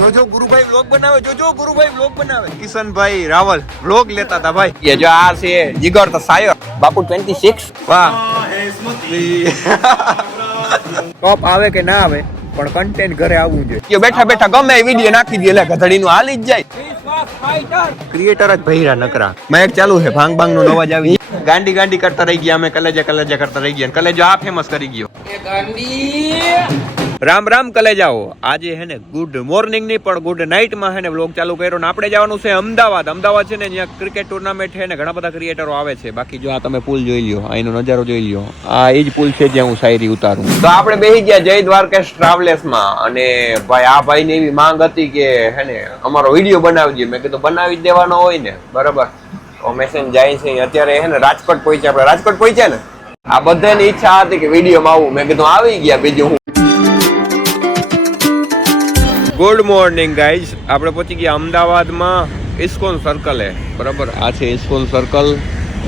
જોજો ગુરુભાઈ વ્લોગ બનાવે, જોજો ગુરુભાઈ વ્લોગ બનાવે. કિશનભાઈ રાવલ વ્લોગ લેતા હતા ભાઈ. ये जो आ से जिगर तो सायर बापू 26 वाह ટોપ આવે કે ના આવે પણ કન્ટેન્ટ ઘરે આવવું જોઈએ. બેઠા બેઠા ગમે એ વિડીયો નાખી દે એટલે ગધડી નું હાલી જ જાય. ક્રિએટર જ ભૈરા નકરા. મેક ચાલુ છે, ભાંગ ભાંગ નો અવાજ આવી. ગાંડી ગાંડી કરતા રહી ગયા અમે, કલેજા કલેજા કરતા રહી ગયા. કલેજો આ ફેમસ કરી ગયો. રામ રામ કલેજાઓ. આજે હે ને ગુડ મોર્નિંગ ની પણ ગુડ નાઇટ માં હે ને વ્લોગ ચાલુ કર્યો ને આપણે જવાનું છે અમદાવાદ. અમદાવાદ છે ને જ્યાં ક્રિકેટ ટુર્નામેન્ટ છે ને ઘણા બધા ક્રિએટરો આવે છે. બાકી જો આ તમે પુલ જોઈ લ્યો, અહીંનો નજારો જોઈ લ્યો. આ એ જ પુલ છે જ્યાં હું શાયરી ઉતારું. તો આપણે બેસી ગયા જય દ્વારકેશ ટ્રાવેલર્સ માં અને ભાઈ આ ભાઈ ની એવી માંગ હતી કે હે ને અમારો વિડીયો બનાવજે. મેં કીધું બનાવી જ દેવાનો હોય ને, બરાબર. તો મેસેજ જાય છે અત્યારે હે ને રાજકોટ પહોંચ્યા. આપણે રાજકોટ પહોંચ્યા ને, આ બધાની ઈચ્છા હતી કે વિડીયોમાં આવું. મેં કીધું આવી ગયા. બીજું હું ગુડ મોર્નિંગ ગાઈઝ. આપણે પહોંચી ગયા અમદાવાદમાં ઇસ્કોન સર્કલ હે, બરાબર. આ છે ઇસ્કોન સર્કલ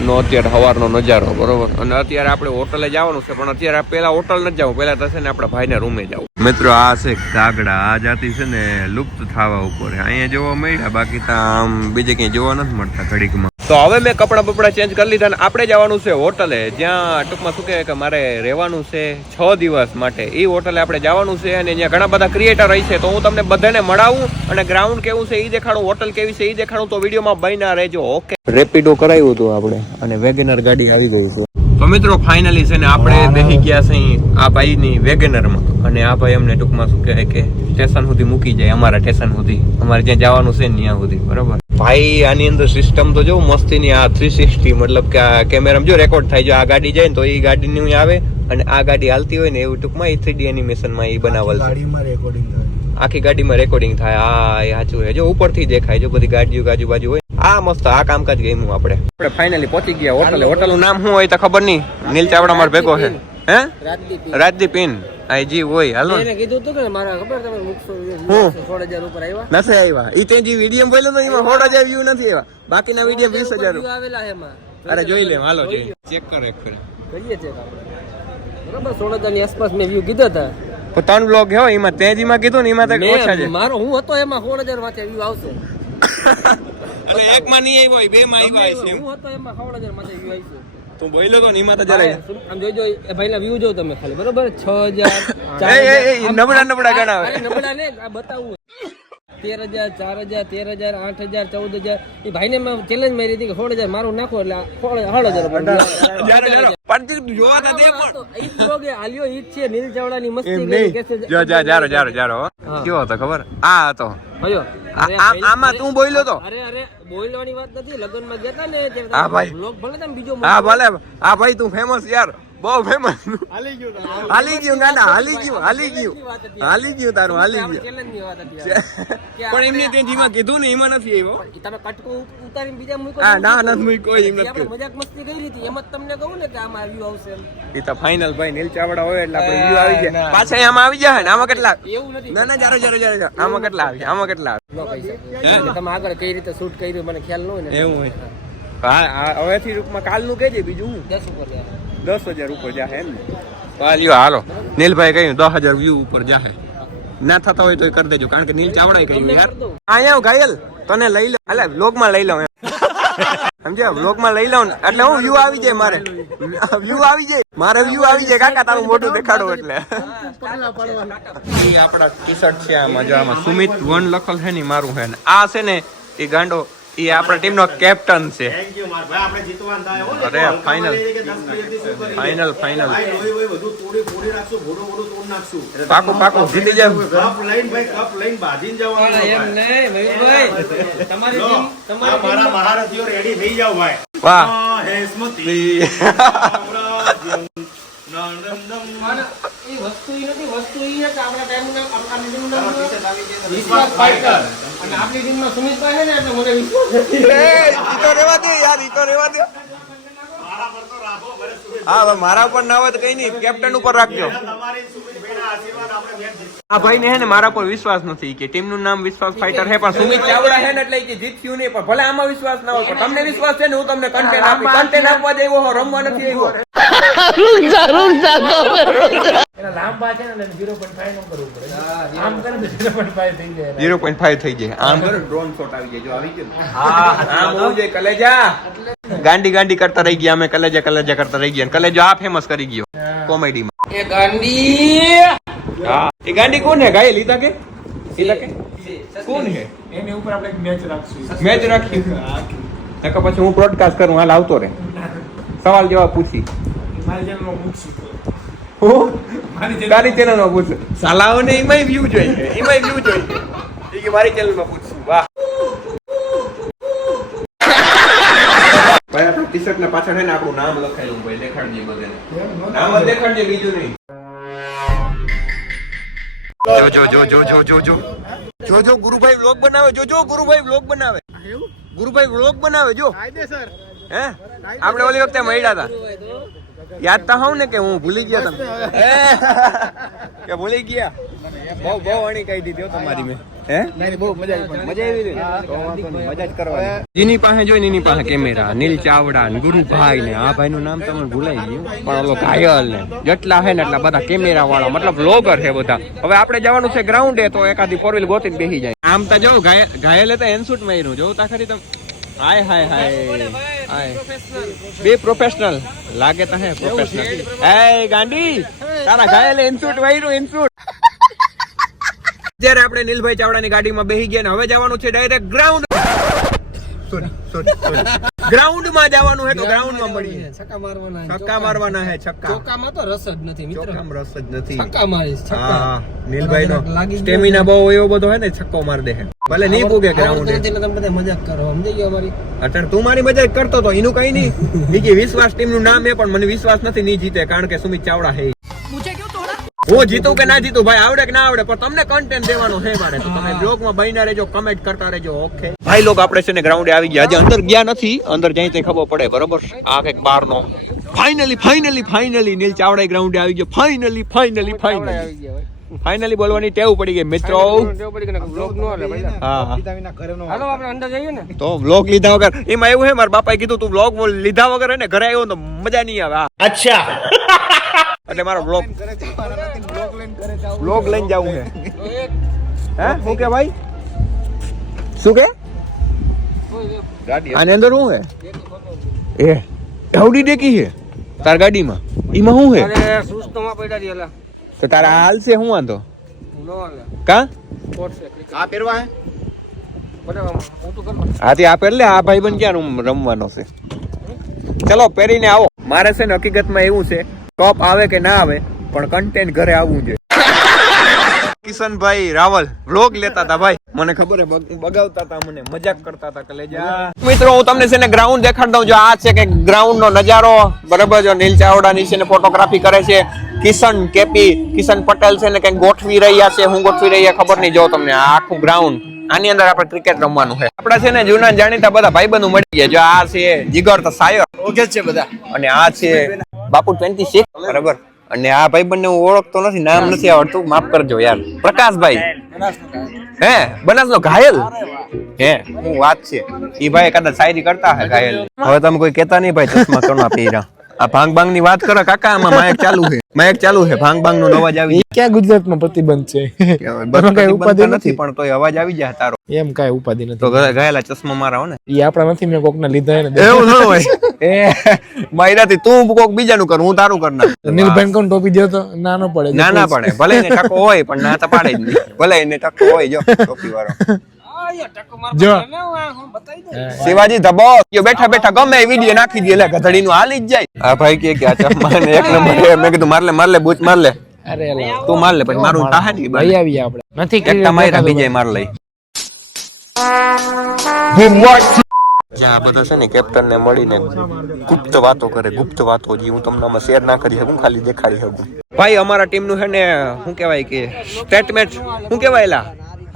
નો અત્યારે સવારનો નજારો, બરોબર. અને અત્યારે આપણે હોટલે જવાનું છે, પણ અત્યારે પેલા હોટલ નથી જવું, પેલા થશે ને આપણા ભાઈના રૂમે જવું. મિત્રો આ છે કાગડા. આ જાતિ છે ને લુપ્ત થવા ઉપર. અહીંયા જોવા મળ્યા, બાકી તો આમ બીજે ક્યાંય જોવા નથી મળતા ઘડીકમાં. તો હવે મેં કપડા બપડા ચેન્જ કરી લીધા ને આપણે જવાનું છે હોટલે, જ્યાં ટૂંકમાં શું કહે કે મારે રહેવાનું છે 6 દિવસ માટે. એ હોટલે આપણે જવાનું છે અને જ્યાં ઘણા બધા ક્રિએટર રહી છે. તો હું તમને બધાને મળાવું અને ગ્રાઉન્ડ કેવું છે એ દેખાડું, હોટલ કેવી છે એ દેખાડું. તો વિડીયોમાં બન્યા રહેજો. ઓકે. રેપિડો કરાવ્યું હતું આપણે અને વેગેનર ગાડી આવી ગઈ છે. તો મિત્રો ફાઇનલી છે ને આપણે બેસી ગયા છે આ ભાઈની વેગેનરમાં અને આ ભાઈ અમને ટૂંકમાં શું કહે કે સ્ટેશન સુધી મૂકી જાય, અમારા સ્ટેશન સુધી, અમારે જ્યાં જવાનું છે ને ત્યાં સુધી, બરાબર. ભાઈ આની અંદર સિસ્ટમ તો જો મસ્તીની. આ 360 મતલબ કે આ કેમેરામાં જો રેકોર્ડ થાય. જો આ ગાડી જાય ને તો એ ગાડીની આવે અને આ ગાડી હાલતી હોય ને એવું ટૂંકમાં એ 3D એનિમેશનમાં એ બનાવેલ છે. આખી ગાડીમાં રેકોર્ડિંગ થાય. આ સાચું છે. જો ઉપરથી દેખાય, જો બધી ગાડીઓ આજુબાજુ હોય. આ મસ્ત આ કામકાજ ગયું આપણે. આપણે ફાઇનલી પહોંચી ગયા હોટલે. હોટલનું નામ શું હોય તો ખબર નહીં. નીલ ચાવડા મારો ભેગો છે. હે રાજદીપ ઇન આઈજી હોય. હાલો એને કીધું હતું કે મારા ખબર તમે મુકસો 16000 ઉપર આવ્યા નથી આવ્યા. ઈ તે જે વિડિયો બોલ્યો તો એમાં 16000 વ્યૂ નથી આવ્યા. બાકીના વિડિયો 20000 વ્યૂ આવેલા એમાં. અરે જોઈ લે, હાલો જોઈ ચેક કર એક ફેર. કરીએ ચેક આપણે, બરાબર. 16000 ની આસપાસ મેં વ્યૂ કીધા હતા. તો 3 બ્લોગ હે એમાં તેજીમાં કીધું ને એમાં તો ઓછા છે. મારો હું હતો એમાં 16000 માથે વ્યૂ આવશે. એટલે એક માં નહીં આવ્યો, બે માં આવ્યો છે. હું હતો એમાં 16000 માથે વ્યૂ આવશે. તું બોલ્યો તો નિમા તો જરા આમ જોજો એ ભાઈના વ્યૂ જો તમે ખાલી, બરોબર. 6000 નબળા ગણાવે. નબળા ને આ બતાવું 13000 4000 13000 8000 14000. એ ભાઈને મેં ચેલેન્જ મારી હતી કે 16000 મારું નાખો એટલે 16000 પણ જોવા તા દે. પણ ઈ બ્લોગ એ આલ્યો ઈ છે નીલ ચાવડાની મસ્તી કરી કે છે. જો જારો કેવો હતો ખબર? આ હતો ભયો. આમાં તું બોલ્યો તો? અરે બોલવાની વાત નથી. લગનમાં ગયા તા ને આ ભાઈ બ્લોગ ભલે તમે બીજો. હા ભલે. આ ભાઈ તું ફેમસ યાર, બહુ ફેમસ. હાલી ગયું ગાના, હાલી ગયું તારું, હાલી ગયું. ચેલેન્જ ની વાત હતી પણ એમને તે જીમાં કીધું ને એમાં નથી આવ્યો. તમે કટકો ઉતારીને બીજા મૂકો. હા ના નથી મૂકો. એમ નથી. મજાક મસ્તી કરી હતી એમ જ તમને કહું ને કે આમાં વ્યૂ આવશે. એ તો ફાઇનલ ભાઈ નીલ ચાવડા હોય એટલે આપણે વ્યૂ આવી જાય. પાછા આમાં આવી જાય ને. આમાં કેટલા? એવું નથી. ના જારો આમાં કેટલા આવી? આમાં કેટલા આવે? તમે આગળ કઈ રીતે શૂટ કર્યું મને ખ્યાલ ન હોય ને. એવું હોય. હા હવેથી રૂપમાં કાલનું કહેજે. બીજું 10 ઉપર 10,000 ઉપર જાહે એમ ને. હાલો નીલભાઈ કહ્યું 10,000 વ્યૂ ઉપર જાહે. ના થતા હોય તો કરી દેજો, કારણ કે નીલ ચાવડાએ કહ્યું યાર. અહીંયા ઘાયલ તને લઈ લો. અલે વ્લોગમાં લઈ લઉં એમ સમજ્યા? વ્લોગમાં લઈ લઉં એટલે હું વ્યૂ આવી જાય. મારે વ્યૂ આવી જાય કાકા, તારું મોઢું દેખાડો એટલે. આપડા ટી શર્ટ છે આમાં જો, આમાં સુમિત 1 લખલ છે ને મારું છે ને. આ છે ને એ ગાંડો એ આપણા ટીમ નો કેપ્ટન છે. થેન્ક યુ માર ભાઈ, આપણે જીતવાનું થાય હો. અરે ફાઇનલ બધું તોડી નાખશું, ભોડો તોડ નાખશું. પાકું જીતી જાવ. કપ લઈને ભાઈ, કપ લઈને બાજીને જવાનું. એમ નહીં મયુરભાઈ, તમારી ટીમ મારા મહારથીઓ રેડી થઈ જાવ ભાઈ. વાહ હે સ્મૃતિ. વસ્તુ ઈ નથી, વસ્તુ ઈ છે કે આપણા ટાઈમનું નામ, આપણા ટીમનું નામ વિશ્વાસ ફાઇટર અને આપણી ટીમમાં સુમિતભાઈ છે ને એટલે મને વિશ્વાસ નથી. ઈ તો રહેવા દે યાર, ઈ તો રહેવા દે. મારા પર તો રાખો ભલે સુમિત. હા મારા પર ના હોય તો કઈ નહીં, કેપ્ટન ઉપર રાખજો. તમારી સુમિતભાઈના આશીર્વાદ આપણે મેચ જીત. આ ભાઈને હે ને મારા પર વિશ્વાસ નથી કે ટીમનું નામ વિશ્વાસ ફાઇટર છે, પણ સુમિત ચાવડા છે ને એટલે કે જીત્યું નહીં. પણ ભલે આમાં વિશ્વાસ ના હોય પણ તમને વિશ્વાસ છે ને, હું તમને કન્ટેન્ટ આપવા જ આવ્યો, રમવા નથી આવ્યો. એના લાંબા છે ને 0.5 નો કરવું પડે. આમ કરે તો 0.5 થઈ જાય. 0.5 થઈ જાય. આમ કરો ડ્રોન શોટ આવી જાય. જો આવી ગયો. હા આમ હોવું જોઈએ. કલેજા ગાંડી કરતા રહી ગયા અમે. કલેજા કરતા રહી ગયા. કલેજો આ ફેમસ કરી ગયો કોમેડીમાં. એ ગાંડી હા એ ગાંડી કોણ હે? ગાય લીધા કે કોણ હે? એની ઉપર આપણે મેચ રાખશું. મેચ રાખી નકર પછી હું બ્રોડકાસ્ટ કરું. હાલ આવતો રે સવાલ જવાબ પૂછી મારી ચેનલમાં મૂકશું. તારી ચેનલ માં પૂછ. સાલાઓને એમાંય વ્યૂ જોઈએ. એ કે મારી ચેનલ માં પૂછશું. વાહ ભાઈ આપણે ટી-શર્ટ ના પાછળ છે ને આપણું નામ લખાયેલું ભાઈ. દેખાડજે બધાને. નામ જ દેખાડજે, બીજું નહીં. જો ગુરુભાઈ વ્લોગ બનાવે. ગુરુભાઈ વ્લોગ બનાવે. ગુરુભાઈ વ્લોગ બનાવે. જો હે આપણે ઓલી વખતે મળ્યા હતા. યાદ તો હોવ ને કે હું ભૂલી ગયા તમે કે ભૂલી ગયા. બહુ અણી કહી દીધી તમારી મેં. હે બહુ મજા આવી ને. મજા જ કરવાની. જેની પાસે જોઈને એની પાસે કેમેરા. નીલ ચાવડા ને ગુરુભાઈ ને આ ભાઈ નું નામ તમને ભૂલાઈ ગયું. પણ ઓલો ઘાયલ ને જેટલા હે ને એટલા બધા કેમેરા વાળા મતલબ વ્લોગર છે બધા. હવે આપણે જવાનું છે ગ્રાઉન્ડે તો એકાદી 4 વ્હીલ ગોતીને બેસી જાય. આમ તો જો ઘાયલે તો એનશૂટ માર્યું. જોતા ખરી તમે. હાય બે પ્રોફેશનલ લાગે તો હે પ્રોફેશનલ. એ ગાંડી તારા ઘાયલે ઇન્સ્યુટ વાયરું ઇન્સ્યુટ. જ્યારે આપણે નીલભાઈ ચાવડાની ગાડીમાં બેસી ગયા ને હવે જવાનું છે ડાયરેક્ટ ગ્રાઉન્ડ. ગ્રાઉન્ડ માં જવાનું છે તો ગ્રાઉન્ડ માં મળીએ. છક્કા મારવાના છે. ચોકામાં તો રસ જ નથી મિત્ર. ચોકામાં રસ જ નથી. છક્કા મારીશ. હા નીલભાઈ નો સ્ટેમિના બહુ એવો બધો હે ને છક્કો માર દે. ભલે નહીં પૂગે ગ્રાઉન્ડ. તમે બધા મજાક કરો સમજી ગયો અમારી. અત્યારે તું મારી મજાક કરતો તો એનું કઈ નહીં. બીજી વિશ્વાસ ટીમ નું નામ હે પણ મને વિશ્વાસ નથી નહીં જીતે કારણ કે સુમિત ચાવડા હે. હું જીતું કે ના જીતું ભાઈ આવડે કે ના આવડે પણ તમને કન્ટેન્ટ દેવાનો હે મારે. તો તમે બ્લોગ માં બન્યા રહેજો, કમેન્ટ કરતા રહેજો. ઓકે ભાઈ લોક આપણે છે ને ગ્રાઉન્ડે આવી ગયા. હજી અંદર ગયા નથી. અંદર જઈ તે ખબર પડે બરોબર. આ કઈક બાર નો ફાઇનલી નીલ ચાવડા ગ્રાઉન્ડે આવી ગયો. ફાઇનલી બોલવાની ટેવ પડી ગઈ મિત્રો. તો વ્લોગ લીધા વગર એમાં એવું હે મારા બાપાએ કીધું તું વ્લોગ લીધા વગર હે ને ઘરે આવ્યો તો મજા નહીં આવે. અચ્છા એટલે મારો વ્લોગ લઈને જવું છે. હે શું કે ભાઈ શું કે આની અંદર શું હે? એ આવડી ડેકી છે તાર ગાડીમાં. એમાં શું હે? તો તારા હાલ છે શું વાંધો? કા આ પહેરવા હે? હા તે આ પહેર લે. આ ભાઈ બન ક્યાં રમવાનો છે? ચલો પહેરીને આવો. મારે છે ને હકીકતમાં એવું છે ટોપ આવે કે ના આવે પણ કન્ટેન્ટ ઘરે આવવું જોઈએ. કિશનભાઈ રાવલ વ્લોગ લેતા હતા ભાઈ. મને ખબર હે બગાવતા હતા મને મજાક કરતા હતા કલેજા. મિત્રો હું તમને છે ને ગ્રાઉન્ડ દેખાડ દઉં. જો આ છે કે ગ્રાઉન્ડ નો નજારો બરાબર. જો નીલ ચાવડા ની છે ને ફોટોગ્રાફી કરે છે. કિશન પટેલ છે ને કઈ ગોઠવી રહ્યા છે. હું ગોઠવી રહ્યા ખબર નહીં. જો તમને આખું ગ્રાઉન્ડ આની અંદર આપણે ક્રિકેટ રમવાનું છે. આપડા છે ને જૂના જાણીતા બધા ભાઈબંધો મળી ગયા. જો આ છે જીગર તો સાયર ઓકે છે બધા. અને આ છે બાપુ 26 બરાબર. અને આ ભાઈબંધને હું ઓળખતો નથી, નામ નથી આવડતું, માફ કરજો યાર. પ્રકાશભાઈ હે બનાસ નો ઘાયલ હે હું વાત છે. ઈ ભાઈ કદાચ શાયરી કરતા હે ઘાયલ. હવે તમે કોઈ કહેતા નહીં ભાઈ ચશ્મા કોના પહેર્યા. આ ભાંગ બાંગ ની વાત કરો કાકા. આમાં માયક ચાલુ છે. ભાંગ બાંગ નો અવાજ આવી ક્યાં ગુજરાતમાં પ્રતિબંધ છે? ઉપાધિ નથી પણ તોય અવાજ આવી જાય તારો. એમ કઈ ઉપાધિ નથી. તો ઘાયલા ચશ્મા મારા ને ઈ આપડા નથી. મેં કોક ના લીધા ને એવું ન હોય. એ માયરાથી તું કોક બીજાનું કર હું તારું કર નાખ. નીલભાઈ કોણ ટોપી દે તો ના ન પડે. ના પડે. ભલે એને ટકો હોય પણ ના તો પાડે જ નહીં. ભલે એને ટકો હોય જો ટોપી વાળો. જો શિવાજી ધબો બેઠા ગમે એ વિડીયો નાખી દે. એટલે ગધડી નું હાલી જ જાય. આ ભાઈ કે આ ચશ્મા ને એક નંબર. મેં કીધું માર લે બૂચ માર લે. અરે તું માર લે પછી મારું તાહે ને ભાઈ આવી આપણે નથી એકતા માર્યા બીજે માર લઈ. જ્યાં બધા છે ને કેપ્ટન ને મળીને ગુપ્ત વાતો કરે. ગુપ્ત વાતો જે હું તમને આમાં શેર ના કરી શકું, ખાલી દેખાડી શકું. ભાઈ અમારા ટીમ નું છે ને શું કેવાય કે સ્ટેટમેન્ટ શું કેવાય એલા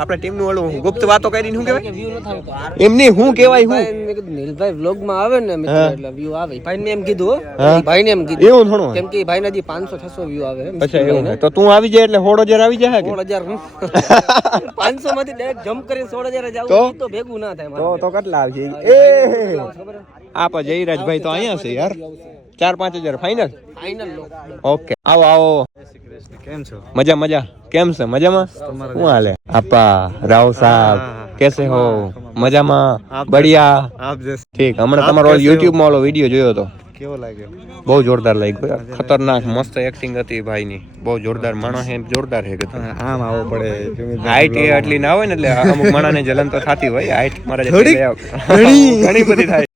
આપણા ટીમ નું ઓલું ગુપ્ત વાતો કરીને શું કહેવાય એમની શું કહેવાય હું નીલભાઈ વ્લોગ માં આવે ને મિત્રો એટલે વ્યૂ આવે. ભાઈ ને એમ કીધું ભાઈ ને એમ કીધું એવું થોડું કેમ કે ભાઈ નદી 500-600 વ્યૂ આવે. અચ્છા એવું તો તું આવી જાય એટલે 16,000 આવી જાય કે 16,000 500 માંથી ડાયરેક્ટ જમ્પ કરી 16,000 જાવ તો ભેગું ના થાય મારે. તો કેટલા આવશે? એ આપા જયરાજભાઈ તો અહીંયા છે યાર. 4-5 હજાર ફાઇનલ. ફાઇનલ લો ઓકે આવો આવો કેમ છો? મજા મજા કેમ છે મજામાં શું હાલે આપા રાવ સાહેબ કેસે હો મજામાં બઢિયા આપ જૈસે ઠીક હમણાં તમારો YouTube માં ઓલો વિડિયો જોયો હતો કેવો લાગ્યો? બહુ જોરદાર લાગ્યો યાર ખતરનાક મસ્ત એક્ટિંગ હતી ભાઈની બહુ જોરદાર માણસ હે જોરદાર હે કે આમ આવો પડે હાઈટ એ આટલી ના હોય ને એટલે અમુક માણસને જલન તો થતી હોય હાઈટ મારા ઘણી બધી થાય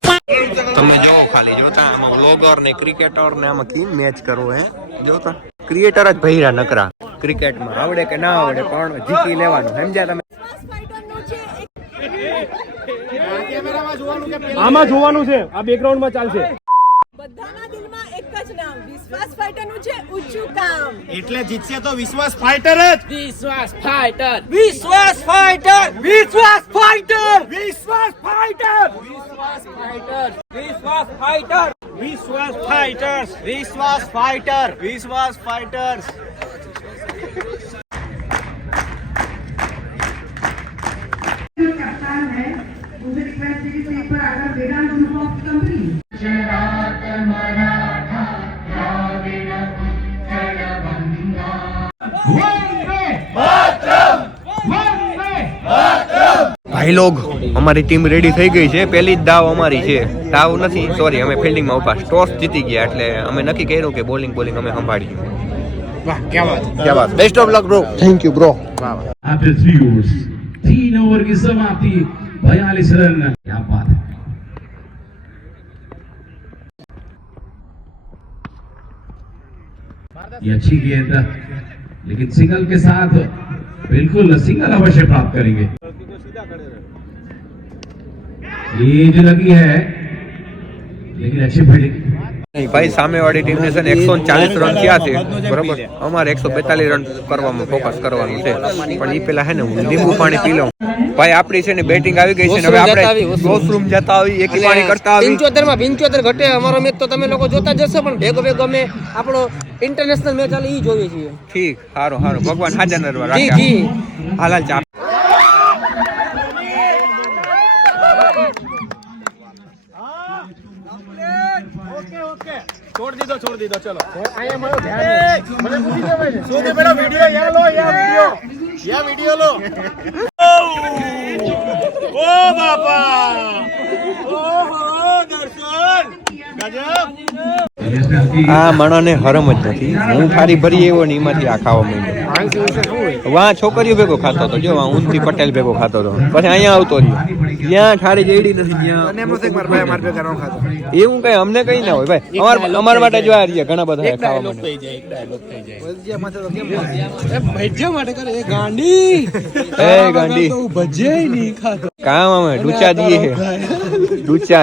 તમે જો ખાલી જોતા આમાં વ્લોગર ને ક્રિકેટર ને આમાં કેમ મેચ કરવો હે જોતા ક્રિએટર જ ભૈરા નકરા ક્રિકેટમાં આવડે કે ના આવડે પણ જીતી લેવાનું સમજ્યા તમે આમાં જોવાનું છે આ બેકગ્રાઉન્ડ માં ચાલશે બધાના દિલમાં એક જ નામ વિશ્વાસ ફાઈટરનું છે ઊંચું કામ એટલે જીતશે તો વિશ્વાસ ફાઇટર જ વિશ્વાસ ફાઇટર વિશ્વાસ ફાઇટર વિશ્વાસ ફાઇટર વિશ્વાસ ફાઇટર વિશ્વાસ ફાઇટર વિશ્વાસ ફાઇટર વિશ્વાસ ફાઇટર્સ વિશ્વાસ ફાઇટર વિશ્વાસ ફાઇટર્સ कप्तान है मुझे रिक्वेस्ट है कि तो एक बार आकर वेदांत ग्रुप ऑफ कंपनी ભાઈ લોગ અમારી ટીમ રેડી થઈ ગઈ છે પહેલી જ દાવ અમારી છે દાવ નથી સોરી અમે ફિલ્ડિંગમાં ઉભા ટોસ જીતી ગયા એટલે અમે નક્કી કર્યું કે બોલિંગ અમે સંભાળીએ વાહ क्या बात best of luck bro thank you bro After 3 overs, 3 over की समाप्ति 42 रन। क्या बात है। ये अच्छी गेंद लेकिन सिंगल के साथ बिल्कुल सिंगल अवश्य प्राप्त करेंगे। ये जो लगी है लेकिन अच्छी फील्डिंग। ભાઈ સામેવાળી ટીમને છે ને 140 રન થયા છે બરાબર અમારે 142 રન કરવામાં ફોકસ કરવાનું છે પણ ઈ પેલા હે ને હું લીંબુ પાણી પી લઉં ભાઈ આપણી છે ને બેટિંગ આવી ગઈ છે ને હવે આપણે વોશરૂમ જતા આવી એકી પાણી કરતા આવી 75 માં 75 ઘટે અમારો મેચ તો તમે લોકો જોતા જ હશો પણ ભેગો ભેગો અમે આપણો ઇન્ટરનેશનલ મેચ આલે ઈ જોઈએ છીએ ઠીક સારું સારું ભગવાન હાજર નરવા જી રાખે જી હાલ હાલ ચા छोड़ दीदो चलो आया मारो ध्यान મને પૂછી દેવાય ને સોદે પેલો વિડિયો યા લો યા વિડિયો લો ઓ બાપા ઓહો દર્શન ગજબ આ મણને હરમ જ નથી હું થારી ભરી એવો ને એમાંથી આ ખાવા માંડ્યો વાં છોકરીઓ ભેગો ખાતો હતો જો વાં ઊંધી પટેલ ભેગો ખાતો હતો પછી અહીંયા આવતો રહ્યો જ્યાં ઠારી જેડી નથી જ્યાં એવું કઈ અમને કઈ ના હોય ભાઈ અમારા માટે જો આ રહ્યા ઘણા બધા ખાવા માટે ભજ્યા માટે કરે એ ગાંડી એ ગાંડી ભજ્યા નહીં ખાતો કામ અમે ડૂચા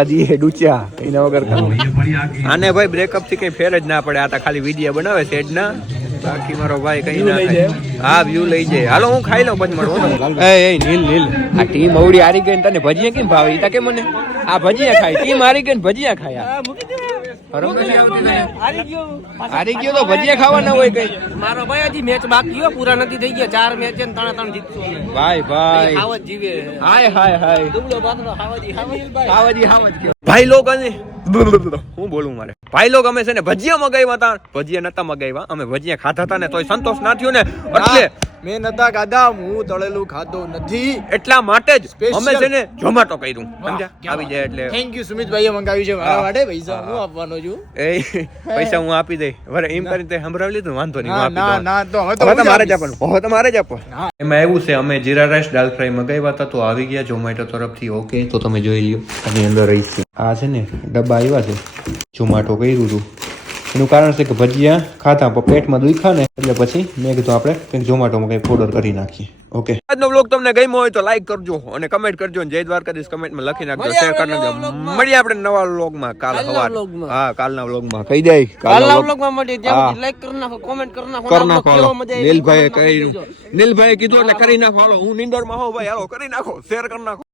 દીએ ડૂચા એના વગર કામ આને ભાઈ બ્રેકઅપ થી કઈ ફેર જ ના પડે આ તો ખાલી વિડીયો બનાવે સેડ ના બાકી મારો ભાઈ કઈ ના થાય હા વ્યૂ લઈ જાય હાલો હું ખાઈ લઉં પછી મળો એ નીલ આ ટીમ અવડી હારી ગઈ ને તને ભજીયા કેમ ભાવે ઈ કે મને આ ભજીયા ખાય ટીમ હારી ગઈ ને ભજીયા ખાયા હારી ગયો તો ભજીયા ખાવાના હોય કઈ મારો ભાઈ હજી મેચ બાકી હો પૂરા નથી થઈ ગયા 4 મેચ છે ને 3 જીતશું ભાઈ ખાવત જીવે હાય દુબળો પાતળો ખાવજી ભાઈ લોક અને હું બોલું મારે ભાઈ લોક અમે છે ને ભજીયા મગાવ્યા હતા ભજીયા નતા મગાવ્યા અમે ભજીયા ખાધા હતા ને તોય સંતોષ ના થયો ને એટલે મેં નતા ખાધા હું તળેલું ખાતો નથી એટલા માટે જ અમે છે ને ઝોમેટો કર્યું સમજ્યા આવી જાય એટલે થેન્ક યુ સુમિતભાઈએ મંગાવ્યું છે મારા માટે પૈસા હું આપવાનો છું એ પૈસા હું આપી દઈ વરે એમ કરીને તે સંભળાવી લીધું વાંધો નહીં હું આપી દઉં. ના તો હવે તમારે જ આપવાનું હવે તમારે જ આપવાનું એમાં એવું છે અમે જીરા રાઈસ દાલ ફ્રાય મગાવ્યા હતા તો આવી ગયા ઝોમેટો તરફથી ઓકે તો તમે જોઈ લ્યો આની અંદર રહી છે આ છે ને ડબ્બા આવ્યા છે ઝોમેટો કર્યું હતું એનું કારણ છે કે ભજીયા ખાતા પણ પેટમાં દુખ્યા ને એટલે પછી મેં કીધું આપણે કંઈક ઝોમેટોમાં કંઈક ઓર્ડર કરી નાખીએ ઓકે આજનો વ્લોગ તમને ગમ્યો હોય તો લાઈક કરજો અને કમેન્ટ કરજો અને જય દ્વારકાધીશ કમેન્ટમાં લખી નાખજો શેર કરી નાખજો મળીએ આપણે નવા વ્લોગમાં કાલ સવાર હા કાલના વ્લોગમાં કહી દે કાલના વ્લોગમાં મળીએ ત્યાં લાઈક કરી નાખો કોમેન્ટ કરી નાખો નીલભાઈએ કહ્યું નીલભાઈએ કીધું એટલે કરી નાખો હાલો હું નિંદરમાં હોઉં ભાઈ હાલો કરી નાખો શેર કરી નાખો